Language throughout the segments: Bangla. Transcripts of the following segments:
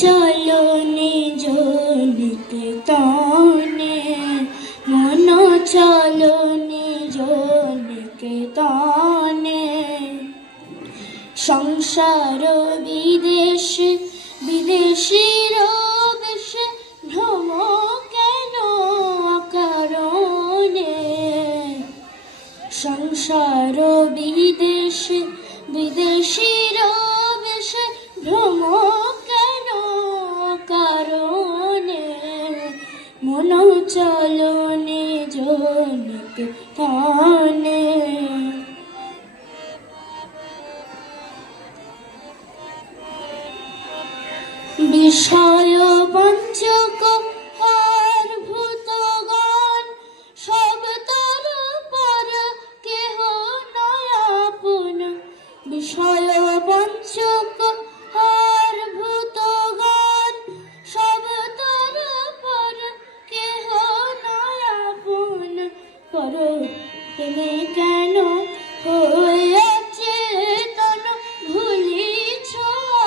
চলো নিজ নিকেতনে, মন চলো নিজ নিকেতনে। সংসার বিদেশ বিদেশীর দেশে ভ্রম কেন অকারণে। সংসার বিদেশ বিদেশীর দেশে ভ্রম কেন কারণে। মন চলো নিজ নিকেতনে। বিষয় পঞ্চক আর ভূতগণ, সব তর পর কেহ নয় আপন। বিষয় পঞ্চক আর ভূতগণ, সব তর পর কেহ নয় আপন। পর প্রেমে কেন হয়েছে তন ভুলিছ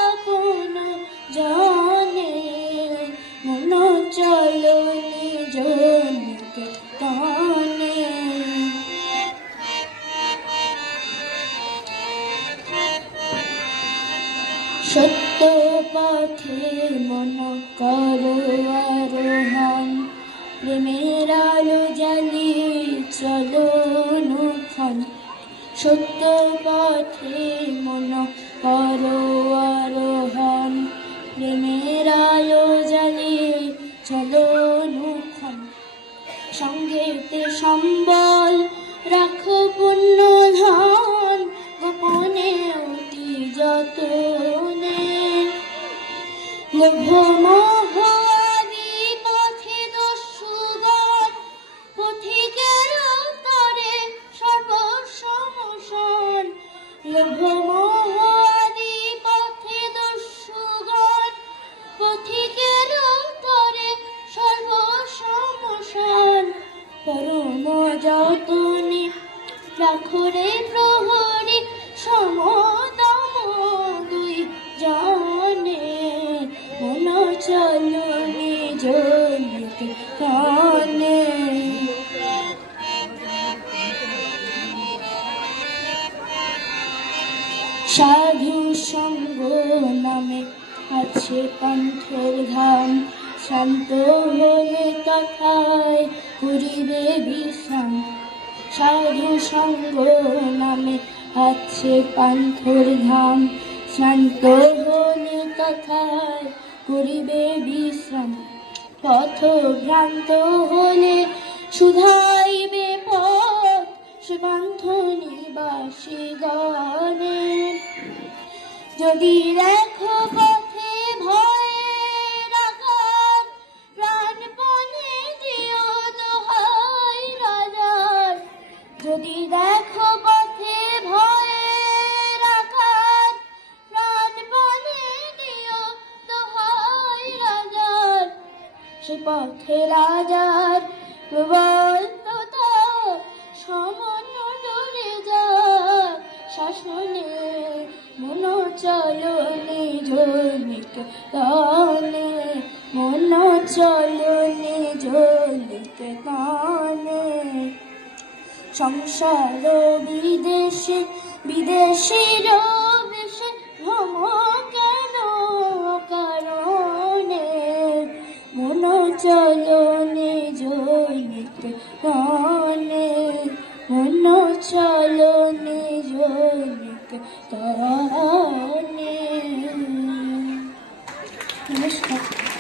আপন জানে। মন চলো নিজ নিকেতনে। সত্য পথে মন করো আরোহণ, প্রেমের আলো জ্বালিয়ে চলো অনুক্ষণ। সত্য পথে মন করো আরোহণ, প্রেমের আলো জ্বালিয়ে চলো অনুক্ষণ। সঙ্গেতে সম্বল রাখো পুণ্য ধন, গোপনে অতি যতনে। লোভ মোহ আদি পথে দস্যুগণ, পথিকের তরে সর্বসমশন। লোভ মোহ আদি পথে দস্যুগণ, পথিকের তরে সর্বসমশন। পরম যতনে রাখো রে প্রহরী, সমদম দুই জনে। মন চলো নিজ নিকেতনে। সাধু সঙ্গ নামে আছে পান্থের ধাম, শান্ত হলে তথায় করিবে বিশ্রাম। সাধু সঙ্গ নামে আছে পান্থের ধাম, শান্ত হলে তথায় করিবে বিশ্রাম। পথ ভ্রান্ত হলে শুধাইবে পথ, সে পান্থ নিবাসী গণে। যদি দেখো পথে ভয়ের আঘাত, প্রাণপণে দিও দোহাই রাজার। যদি দেখো পথে ভয়ের আঘাত, প্রাণপণে দিও দোহাই রাজার। সে পথে রাজার প্রবল সমন ডরে যা শাসনে। মন চলো নিজ নিকেতনে, মন চলো নিজ নিকেতনে। সংসার বিদেশে বিদেশীর বেশে ভ্রম কেন কারণে। মন চলো নিজ নিকেতনে, মন চলো নিজ নিকেতনে। নমস্কার।